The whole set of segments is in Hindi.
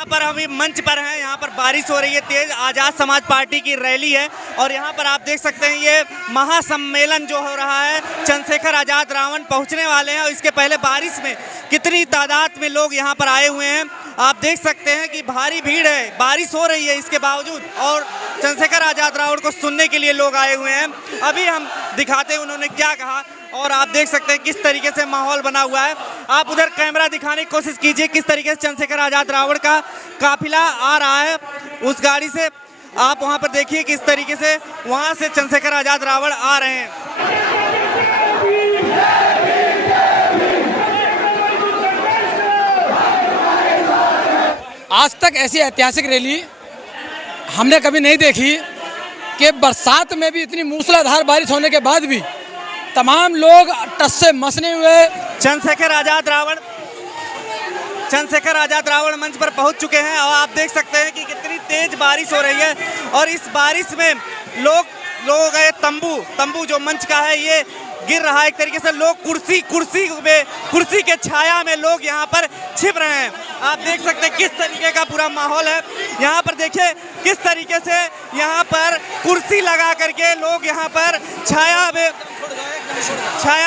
यहाँ पर अभी मंच पर हैं, यहाँ पर बारिश हो रही है तेज। आजाद समाज पार्टी की रैली है और यहाँ पर आप देख सकते हैं ये महासम्मेलन जो हो रहा है, चंद्रशेखर आजाद रावण पहुँचने वाले हैं और इसके पहले बारिश में कितनी तादाद में लोग यहाँ पर आए हुए हैं आप देख सकते हैं कि भारी भीड़ है। बारिश हो रही है इसके बावजूद और चंद्रशेखर आजाद रावण को सुनने के लिए लोग आए हुए हैं। अभी हम दिखाते हैं उन्होंने क्या कहा और आप देख सकते हैं किस तरीके से माहौल बना हुआ है। आप उधर कैमरा दिखाने की कोशिश कीजिए किस तरीके से चंद्रशेखर आजाद रावण का काफिला आ रहा है उस गाड़ी से। आप वहां पर देखिए किस तरीके से वहां से चंद्रशेखर आजाद रावण आ रहे हैं। आज तक ऐसी ऐतिहासिक रैली हमने कभी नहीं देखी कि बरसात में भी इतनी मूसलाधार बारिश होने के बाद भी तमाम लोग टस से मसने हुए। चंद्रशेखर आजाद रावण मंच पर पहुंच चुके हैं और आप देख सकते हैं कि कितनी तेज बारिश हो रही है और इस बारिश में लोग गए तंबू जो मंच का है ये गिर रहा है एक तरीके से। लोग कुर्सी के छाया में लोग यहाँ पर छिप रहे हैं। आप देख सकते हैं किस तरीके का पूरा माहौल है। यहाँ पर देखिए किस तरीके से यहाँ पर कुर्सी लगा करके लोग यहाँ पर छाया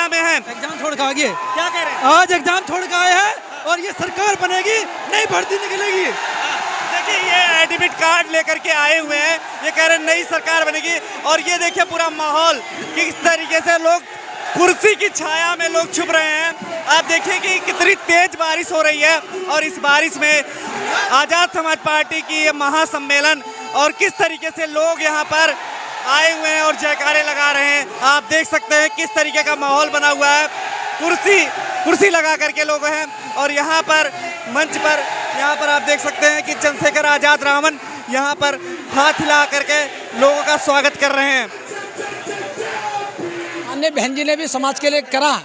में हैं। एग्जाम छोड़ के आगे क्या कह रहे हैं? आज एग्जाम छोड़ के आए हैं और ये सरकार बनेगी, नई भर्ती निकलेगी। देखिए ये एडमिट कार्ड लेकर के आए हुए हैं, ये कह रहे हैं नई सरकार बनेगी और ये देखिए पूरा माहौल किस तरीके से लोग कुर्सी की छाया में लोग छुप रहे हैं। आप देखिए कि कितनी तेज बारिश हो रही है और इस बारिश में आजाद समाज पार्टी की ये महासम्मेलन और किस तरीके से लोग यहाँ पर आए हुए हैं और जयकारे लगा रहे हैं। आप देख सकते हैं किस तरीके का माहौल बना हुआ है। कुर्सी लगा करके लोग हैं और यहाँ पर मंच पर यहाँ पर आप देख सकते हैं कि चंद्रशेखर आजाद रावण यहाँ पर हाथ हिला करके लोगों का स्वागत कर रहे हैं। अन्य बहन जी ने भी समाज के लिए करा,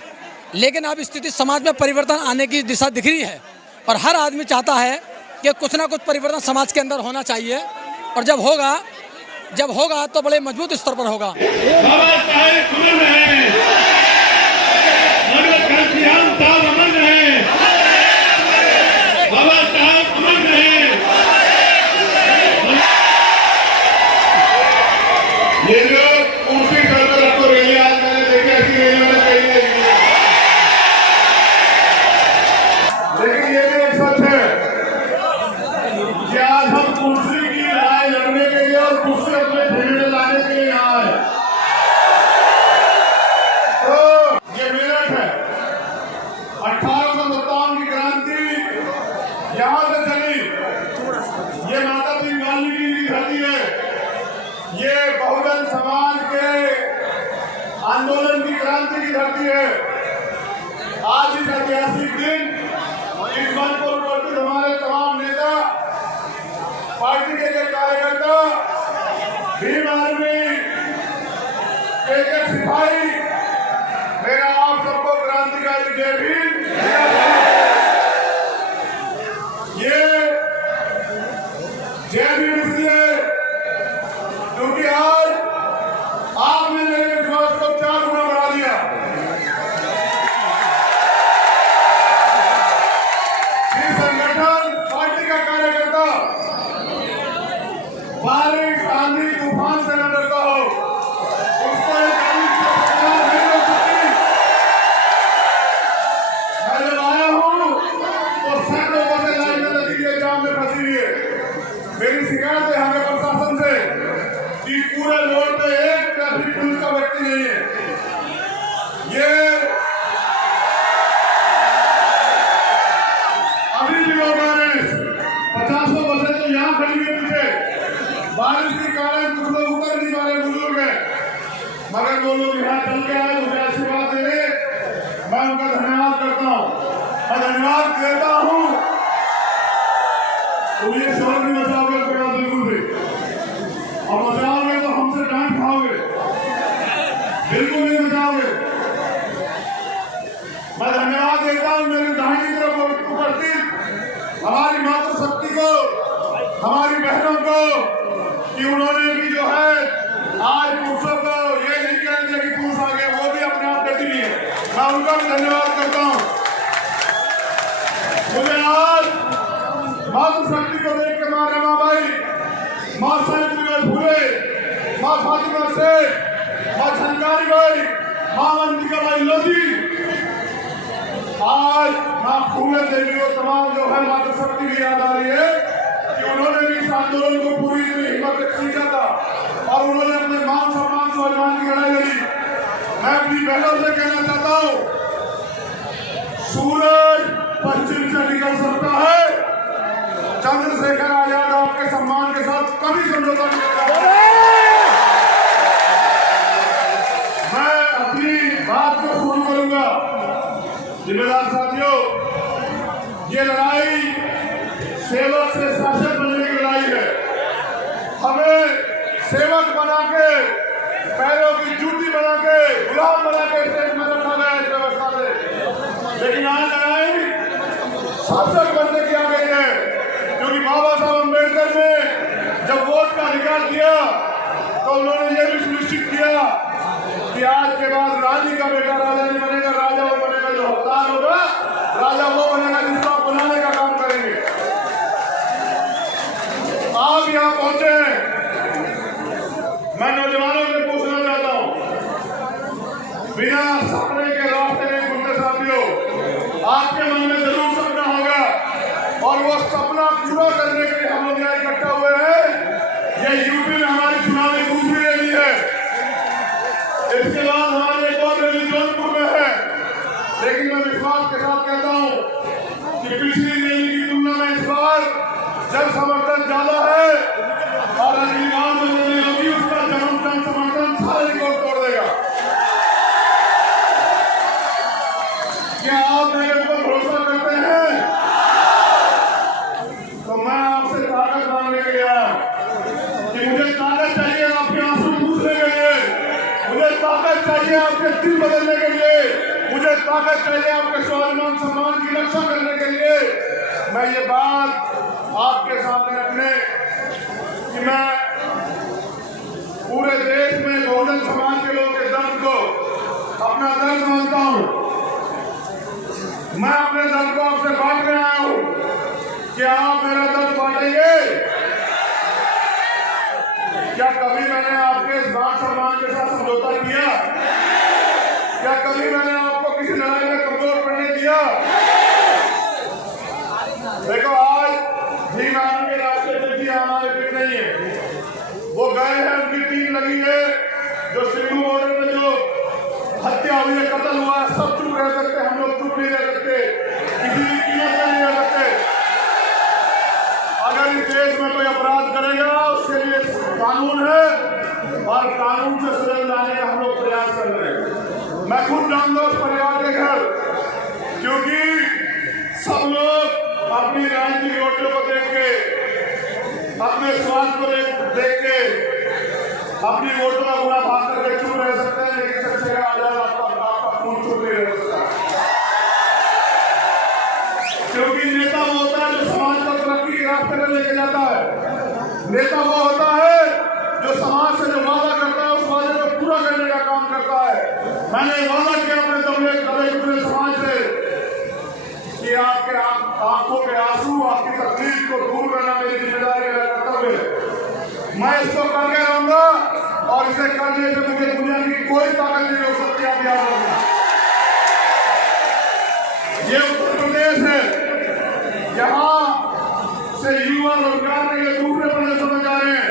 लेकिन अब स्थिति समाज में परिवर्तन आने की दिशा दिख रही है और हर आदमी चाहता है कि कुछ ना कुछ परिवर्तन समाज के अंदर होना चाहिए और जब होगा तो बड़े मजबूत स्तर पर होगा। ये जो कुर्सी सर रखो रही है, आज मैंने देखा ऐसी रैली में कहीं नहीं। लेकिन ये भी एक सच है कि आज हम कुर्सी की लड़ाई लड़ने के लिए और कुर्सी अपने ठेले में लाने के लिए आए। तो ये मेरठ है, 1857 की क्रांति यहाँ से चली। ये माता जी वाल्मीकि की धरती है, ये बहुजन समाज के आंदोलन की क्रांति की धरती है। आज इस ऐतिहासिक दिन इस मंच पर उपस्थित हमारे तमाम नेता, पार्टी के कार्यकर्ता, भीम आर्मी, एक सिपाही, मेरा आप सबको क्रांतिकारी जय भीम। ये जय भीम इसलिए क्योंकि आज आपने मेरे विश्वास को 4 गुना बढ़ा दिया। ये संगठन पार्टी का कार्यकर्ता बारिश आंधी तूफान से न डरता हो, उसको एक नहीं हो सकती। मैं जब आया हूँ तो सैकड़ों बसें लाइन में लगी है, जाम में फंसी हुई है। मेरी शिकायत है हमें प्रशासन से कि पूरे रोड पे एक ट्रैफिक पुलिस का व्यक्ति नहीं है। ये अभी भी लोग आ रहे हैं, 50 बसें तो यहाँ खड़ी हुई पीछे। बारिश के कारण कुछ लोग उतर नहीं पा रहे, बुजुर्ग हैं, मगर वो लोग यहाँ चल के आए, मुझे आशीर्वाद दे रहे, मैं उनका धन्यवाद करता हूँ। मैं धन्यवाद देता हूँ। तुम ये शोर नहीं मचाओगे बिल्कुल भी, और मचाओगे तो हमसे डांट खाओगे, बिल्कुल नहीं मचाओगे। मैं धन्यवाद देता हूँ मेरी दाहिनी तरफ उपस्थित हमारी मातृशक्ति को, हमारी बहनों को, कि उन्होंने भी जो है आज पुरुषों को ये नहीं कह दिया कि पुरुष आ गए, वो भी अपने आप डटी है। मैं उनका भी धन्यवाद करता हूँ। मुझे आज मातृशक्ति को देख के माँ रमाबाई, माँ सावित्रीबाई फुले, माँ फातिमा शेख, माँ झंकारी बाई, माँ अंबिकाबाई लोधी, आज माँ फूले देवी और तमाम जो है मातृशक्ति भी याद आ रही है कि उन्होंने भी इस आंदोलन को पूरी हिम्मत से खींचा था और उन्होंने अपने मान सम्मान स्वाभिमान की लड़ाई लड़ी। मैं अपनी बहनों से कहना चाहता हूँ, सूरज पश्चिम से निकल सकता है, चंद्रशेखर आजाद आपके सम्मान के साथ कभी समझौता नहीं करेगा। मैं अपनी बात को शुरू करूंगा। जिम्मेदार साथियों, ये लड़ाई सेवक से शासक बनने की लड़ाई है। हमें सेवक बना के, पैरों की जूती बना के, गुलाम बना के स्टेज में रखा गया है व्यवस्था से, लेकिन आज लड़ाई शासक बनने की आ गई है, क्योंकि बाबा साहब अम्बेडकर ने जब वोट का अधिकार दिया तो उन्होंने ये भी सुनिश्चित किया कि आज के बाद रानी का बेटा राजा नहीं बनेगा, राजा वो बनेगा जो हकदार होगा, राजा वो बनेगा जिसको आप बनाने का काम करेंगे। आप यहाँ पहुंचे हैं, मैं नौजवानों से पूछना चाहता हूँ, बिना सपने के रास्ते नहीं खुलते साथियों। आपके मन में जरूर सपना होगा और वो सपना पूरा करने के लिए हम लोग यहाँ इकट्ठा हुए हैं। ये यूपी में हमारी चुनावी दूसरी रैली है, इसके बाद हमारे एक और रैली जौनपुर में है, लेकिन मैं विश्वास के साथ कहता हूँ कि पिछली रैली की तुलना में इस बार जन समर्थन ज्यादा है और अगली बार जो रैली होगी उसका जन समर्थन सारे रिकॉर्ड तोड़ देगा। क्या आप मेरे ऊपर भरोसा करते हैं? तो मैं आपसे ताकत मांगने के लिए आया कि मुझे ताकत चाहिए आपके आंसू पूछने के लिए, मुझे ताकत चाहिए आपके दिल बदलने के लिए, मुझे ताकत चाहिए आपके स्वाभिमान सम्मान की रक्षा करने के लिए। मैं ये बात आपके सामने रखने कि मैं पूरे देश में बहुजन समाज के लोगों के दर्द को अपना दर्द मानता हूँ। मैं अपने दर्द को आपसे बांटने आया हूँ। क्या आप मेरा दर्द बांटेंगे? क्या कभी मैंने आपके इस मान सम्मान के साथ समझौता किया? क्या कभी मैंने आपको किसी लड़ाई में कमजोर पड़ने दिया? देखो, आज भीम आर्मी के रास्ते पे भी हमारे फिट नहीं है। वो गए हैं, उनकी टीम लगी है। जो सिंधु बॉर्डर में जो हत्या हुई है, कत्ल हुआ है, सब चुप रह सकते, हम लोग चुप नहीं रह सकते, किसी भी कीमत पर नहीं रह सकते। अगर इस देश में कोई अपराध करेगा उसके लिए कानून है और कानून से सजा लाने का हम लोग प्रयास कर रहे हैं। मैं खुद जानता हूं उस परिवार के घर, क्योंकि सब लोग अपनी राजनीतिक रोटियों को देख के, अपने स्वार्थ को देख के, अपनी वोटों का गुना भाग करके चुप रह सकते हैं, लेकिन चंद्रशेखर आजाद आपका खून चुप नहीं रह सकता। क्योंकि नेता वो होता है जो समाज को तरक्की के रास्ते पर लेके जाता है। नेता वो होता है जो समाज से जो वादा करता है उस वादे को पूरा करने का काम करता है। मैंने वादा किया अपने दबे कुचले समाज से कि आपके आंखों के आंसू, आपकी तकलीफ को दूर करना मेरी जिम्मेदारी है, कर्तव्य है। मैं इसको करके रहूंगा और इसे करने से मुझे दुनिया की कोई ताकत नहीं हो सकती। आप याद रखना, ये उत्तर प्रदेश है, यहाँ से युवा रोजगार के लिए दूसरे प्रदेशों में जा रहे हैं।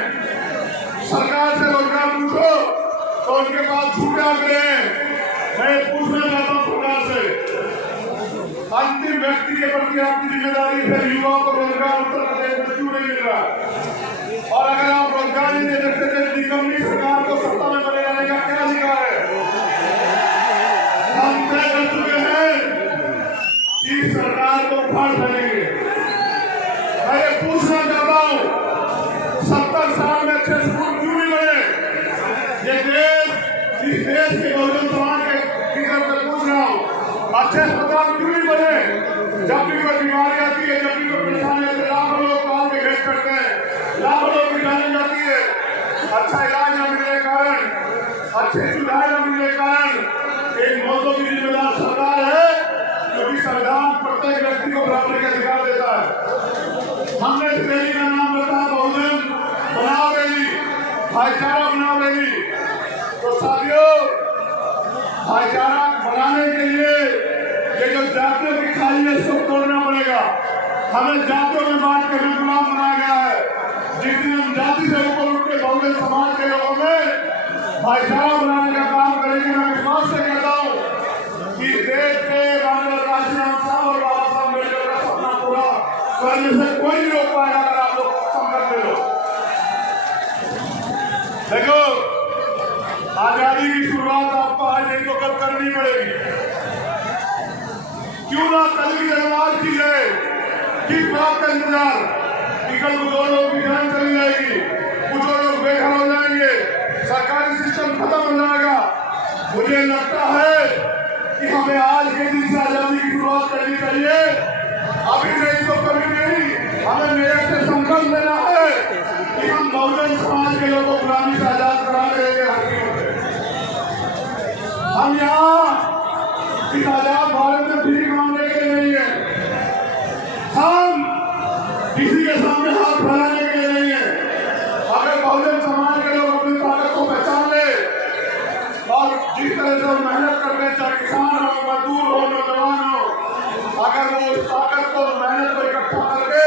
सरकार से रोजगार पूछो तो उनके पास झूठे आंकड़े हैं। मैं पूछना चाहता हूँ सरकार से, अंतिम व्यक्ति के प्रति आपकी जिम्मेदारी है, युवाओं को रोजगार उत्तर प्रदेश में क्यों नहीं मिल रहा? और अगर आप रोजगार नहीं दे सकते थे, निकम्मी सरकार को सत्ता में बने रहने का क्या अधिकार है? हम तय कर चुके हैं कि सरकार को उखाड़ फेंकेंगे। मैं ये पूछना चाहता हूँ, 70 साल में अच्छे स्कूल क्यों नहीं बने? ये देश, इस देश के बहुजन समाज की तरफ से पूछ रहा हूँ, अच्छे अस्पताल क्यों नहीं बने? जब भी कोई बीमारी आती है, जब भी कोई परेशानी आती है, लाखों लोग काल में भेंट करते हैं, लाखों लोग की जाने जाती है। अच्छा इलाज न मिलने के कारण, अच्छी सुविधाएं न मिलने के कारण एक मौतों की जिम्मेदार सरकार है, क्योंकि संविधान प्रत्येक व्यक्ति को बराबरी का अधिकार देता है। हमने इस रैली का नाम रखा बहुजन बनाओ रैली, भाईचारा बनाओ रैली। तो साथियों, भाईचारा बनाने के लिए ये जो जातियों की खाई है इसको तोड़ना पड़ेगा। हमें जातियों में बांट के गुलाम बनाया गया है। जिस दिन हम जाति से ऊपर उठ के बहुजन समाज के लोगों में भाईचारा बनाने का काम करेंगे, मैं विश्वास से कहता हूँ कि देश के माननीय राष्ट्रपति साहब और बाबा साहब अम्बेडकर का सपना पूरा करने से कोई नहीं रोक पाएगा अगर आप लोग संकल्प ले लो। देखो, आजादी की शुरुआत आपको आज नहीं तो कल करनी पड़ेगी। क्यों ना कल की जनवाद की जाए? किस बात का इंतजार कि कल कुछ और लोगों की जान चली जाएगी, कुछ और लोग बेघर हो जाएंगे, सरकारी सिस्टम खत्म हो जाएगा। मुझे लगता है कि हमें आज के दिन से आजादी की शुरुआत करनी चाहिए। अभी नहीं तो कभी नहीं। हमें मेरे से संकल्प लेना है कि हम बहुजन समाज के लोगों को गुलामी से आजाद करा देंगे। हम यहाँ इस आजाद भारत में भीख मांगने के लिए नहीं है, हम किसी के सामने हाथ फैलाने के लिए नहीं है। अगर बहुजन समाज के लोग अपनी ताकत को पहचान ले और जिस तरह से मेहनत करते हैं, चाहे किसान हो, मजदूर हो, नौजवान हो, अगर वो उस ताकत को, मेहनत को इकट्ठा करके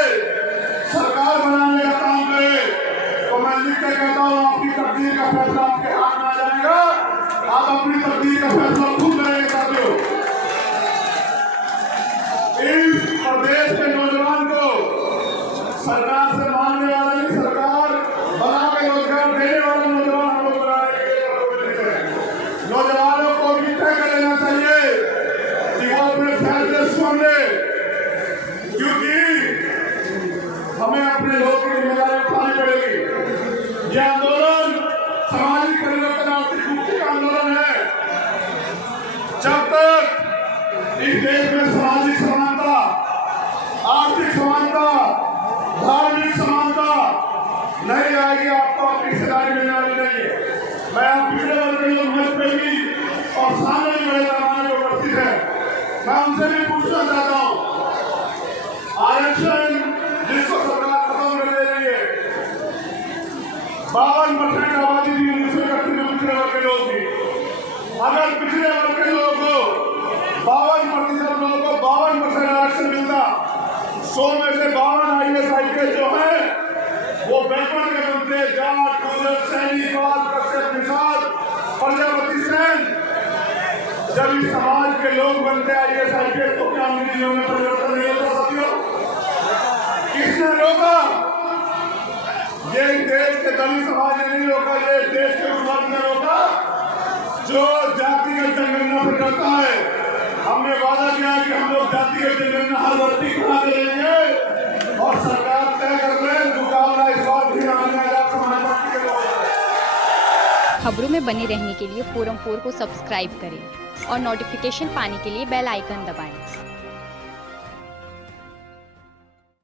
सरकार बनाने का काम करे, तो मैं लिख के कहता हूँ आपकी तकदीर का फैसला आपके हाथ में आ जाएगा। आप अपनी तकदीर का फैसला खुद करेंगे। साथियों, इस प्रदेश के नौजवान को सरकार से मांगने वाला नहीं, सरकार बना के रोजगार देने वाला नौजवान हम लोग बनाने के लिए नौजवानों को भी तय कर लेना चाहिए कि वो अपने फैसले सुन ले, क्योंकि हमें अपने लोगों की जिम्मेदारी उठानी पड़ेगी। यह आंदोलन सामाजिक परिवर्तन, आर्थिक मुक्ति का आंदोलन है। जब तक इस देश में सामाजिक समानता, आर्थिक समानता, धार्मिक समानता नहीं आएगी, आपको अपनी हिस्सेदारी मिलने वाली नहीं है। मैं आप पिछड़े वर्ग के लोग मंच पे भी और सामने भी बड़े पैमाने पर उपस्थित है, मैं उनसे भी पूछना चाहता हूँ, आरक्षण जिसको सरकार खत्म कर दे रही है, 52% आबादी थी 1931 में पिछड़े वर्ग के लोग थी। अगर पिछड़े वर्ग के लोगों को 52% लोगों को 52% आरक्षण मिलता, 100 में से 52 IAS IPS जो है वो बैकवर्ड के बनते, जाट, गुर्जर, सैनी, पाल, कश्यप, निषाद, प्रजापति, सेन। जब इस समाज के लोग बनते IAS IPS तो क्या उनके जीवन में परिवर्तन नहीं होता? साथियों, किसने रोका? ये देश के दलित समाज ने नहीं रोका, ये देश के उस वर्ग ने रोका जो जातिगत जनगणना से डरता है। हमने वादा किया कि हम लोग जातिगत जनगणना हर वर्ती करा देंगे और सरकार तय कर ले, मुकाबला इस बार भी आजाद समाज पार्टी के लोग। खबरों में बने रहने के लिए फोरम 4 को सब्सक्राइब करें और नोटिफिकेशन पाने के लिए बेल आइकन दबाएं।